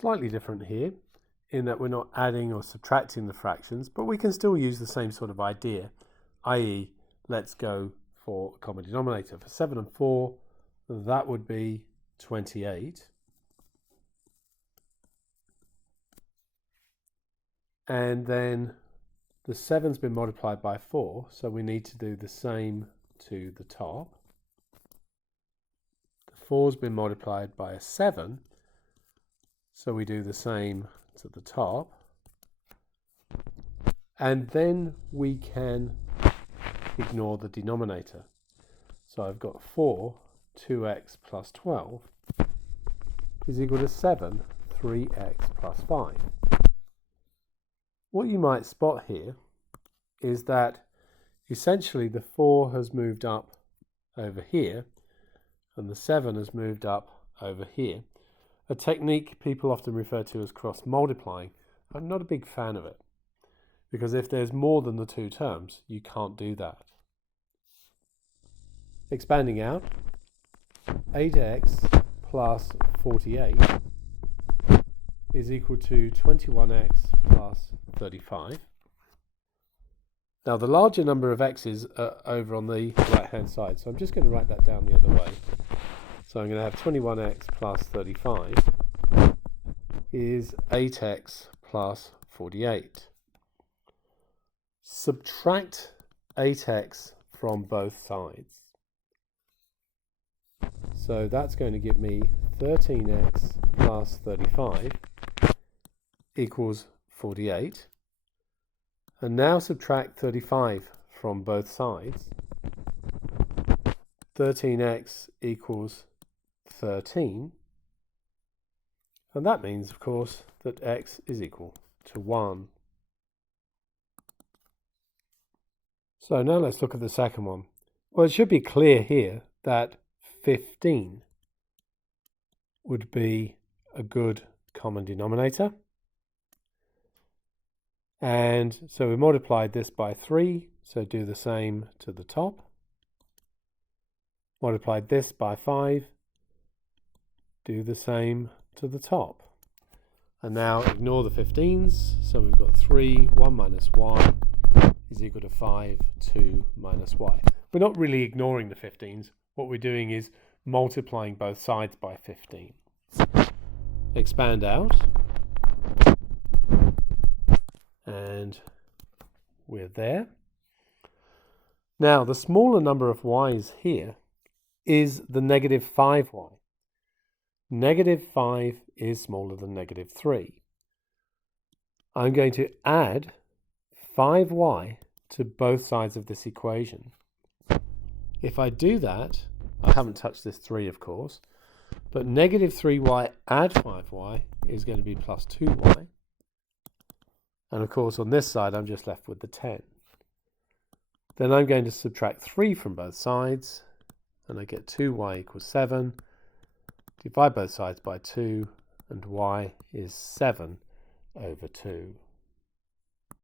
Slightly different here in that we're not adding or subtracting the fractions, but we can still use the same sort of idea, i.e. let's go for a common denominator. For 7 and 4, that would be 28. And then the 7's been multiplied by 4, so we need to do the same to the top. The 4's been multiplied by a 7, so we do the same to the top. And then we can ignore the denominator. So I've got 4, 2x plus 12 is equal to 7, 3x plus 5. What you might spot here is that essentially the 4 has moved up over here and the 7 has moved up over here. A technique people often refer to as cross multiplying. I'm not a big fan of it because if there's more than the two terms, you can't do that. Expanding out, 8x plus 48 is equal to 21x plus 35. Now the larger number of x's are over on the right hand side, so I'm just going to write that down the other way. So I'm going to have 21x plus 35 is 8x plus 48. Subtract 8x from both sides. So that's going to give me 13x plus 35 equals 48. And now subtract 35 from both sides. 13x equals 13. And that means, of course, that x is equal to 1. So now let's look at the second one. Well, it should be clear here that 15 would be a good common denominator. And so we multiplied this by 3, so do the same to the top. Multiplied this by 5, do the same to the top. And now ignore the 15s, so we've got 3, 1 minus y is equal to 5, 2 minus y. We're not really ignoring the 15s. What we're doing is multiplying both sides by 15. Expand out. And we're there. Now, the smaller number of y's here is the negative 5y. Negative 5 is smaller than negative 3. I'm going to add 5y to both sides of this equation. If I do that, I haven't touched this 3, of course, but negative 3y add 5y is going to be plus 2y. And of course, on this side, I'm just left with the 10. Then I'm going to subtract 3 from both sides, and I get 2y equals 7. Divide both sides by 2, and y is 7 over 2.